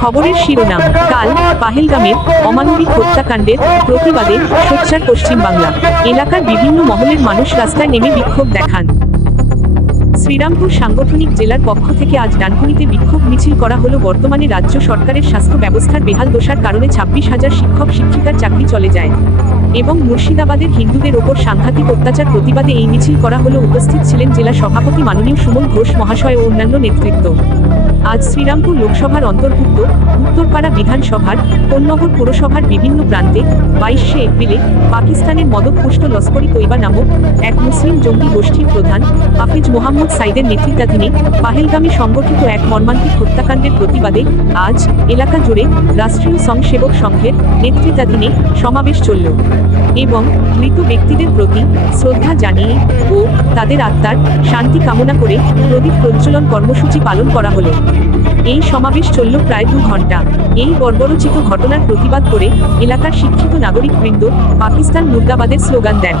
খবরের শিরোনাম। কাল পাহেলগামের অমানবিক হত্যাকাণ্ডের প্রতিবাদে সোচ্চার পশ্চিমবাংলা। এলাকার বিভিন্ন মহলের মানুষ রাস্তায় নেমে বিক্ষোভ দেখান। শ্রীরামপুর সাংগঠনিক জেলার পক্ষ থেকে আজ ডানকুনিতে বিক্ষোভ মিছিল করা হলো। বর্তমানে রাজ্য সরকারের স্বাস্থ্য ব্যবস্থার বেহাল দশার কারণে 26,000 শিক্ষক শিক্ষিকার চাকরি চলে যায় এবং মুর্শিদাবাদের হিন্দুদের ওপর সাংঘাতিক অত্যাচার প্রতিবাদে এই মিছিল করা হলো। উপস্থিত ছিলেন জেলা সভাপতি মাননীয় সুমন ঘোষ মহাশয় ও অন্যান্য নেতৃত্ব। আজ শ্রীরামপুর লোকসভার অন্তর্ভুক্ত উত্তরপাড়া বিধানসভার কোন্নগর পুরসভার বিভিন্ন প্রান্তে 22শে এপ্রিলে পাকিস্তানের মদতপুষ্ট লস্করি তৈবা নামক এক মুসলিম জঙ্গি গোষ্ঠীর প্রধান হাফিজ মোহাম্মদ সাইদের নেতৃত্বাধীনে পাহেলগামে সংগঠিত এক মর্মান্তিক হত্যাকাণ্ডের প্রতিবাদে আজ এলাকা জুড়ে রাষ্ট্রীয় স্বয়ংসেবক সংঘের নেতৃত্বাধীনে সমাবেশ চলল এবং মৃত ব্যক্তিদের প্রতি শ্রদ্ধা জানিয়ে ও তাদের আত্মার শান্তি কামনা করে প্রদীপ প্রজ্বলন কর্মসূচি পালন করা হলো। এই সমাবেশ চলল প্রায় 2 ঘন্টা। এই বর্বরোচিত ঘটনার প্রতিবাদ করে এলাকার শিক্ষিত নাগরিকবৃন্দ পাকিস্তান মুর্দাবাদের স্লোগান দেন।